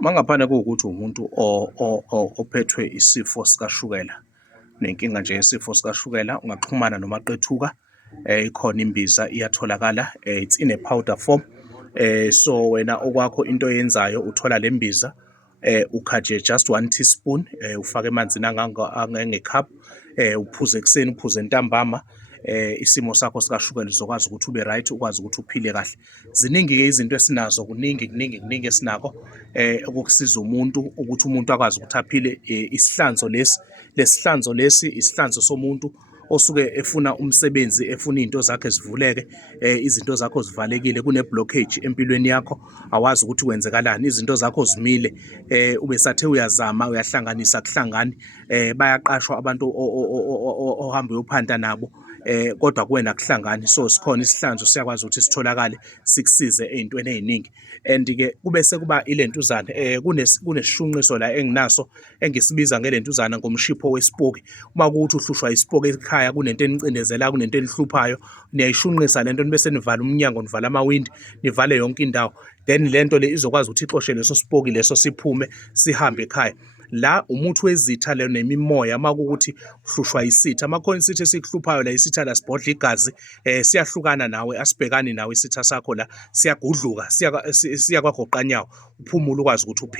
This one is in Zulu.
Mangaphandle kuwukuthi umuntu ophethwe isifo sikashukela, nenkinga nje yesifo sikashukela, ungaxhumana nomaqethuka. Ikhona imbiza iyatholakala, it's in a powder form. So wena okwakho into oyenzayo, uthola le mbiza, ukha nje just 1 teaspoon, ufake emanzini angangecup, uphuze ekuseni, uphuze ntambama. Isimo sakho sikashukela uzokwazi ukuthi ube right, ukwazi ukuthi uphile kahle. Ziningi-ke izinto esinazo, kuningi esinako ukukusiza umuntu ukuthi umuntu akwazi ukuthi aphile. Isihlanzo lesi isihlanzo somuntu osuke efuna umsebenzi, efuna izinto zakhe zivuleke, izinto zakho zivalekile, kune-blockage empilweni yakho, awazi ukuthi kwenzekalani, izinto zakho zimile, ube sathe uyazama, uyahlanganisa, kuhlangani. Bayaqashwa abantu ohamba uyophanda nabo, kodwa kuwena kuhlangani. So sikhona isihlanzo, siyakwazi ukuthi sitholakale sikusize ey'ntweni ey'ningi. And-ke kube sekuba ilentuzana, kunesishunqiso la enginaso engisibiza ngelentuzana ngomshipho wespoki. Uma kuwukuthi uhlushwa ispoki ekhaya, kunento enicindezelayo, kunento enihluphayo, niyayishunqisa lento bese nivala umnyango, nivala amawindi, nivale yonke indawo. Then lento le izokwazi ukuthi ixoshe leso spoki leso, siphume sihambe ekhaya. La umuthi wezitha le nemimoya. Uma kuwukuthi uhlushwa isitha, amakhona isitha esikuhluphayo la, isitha la sibhodla igazi, siyahlukana nawe, asibhekani nawe isitha sakho la, siyagudluka, siya kwagoqanyawo, uphumule ukwazi ukuthi uphile.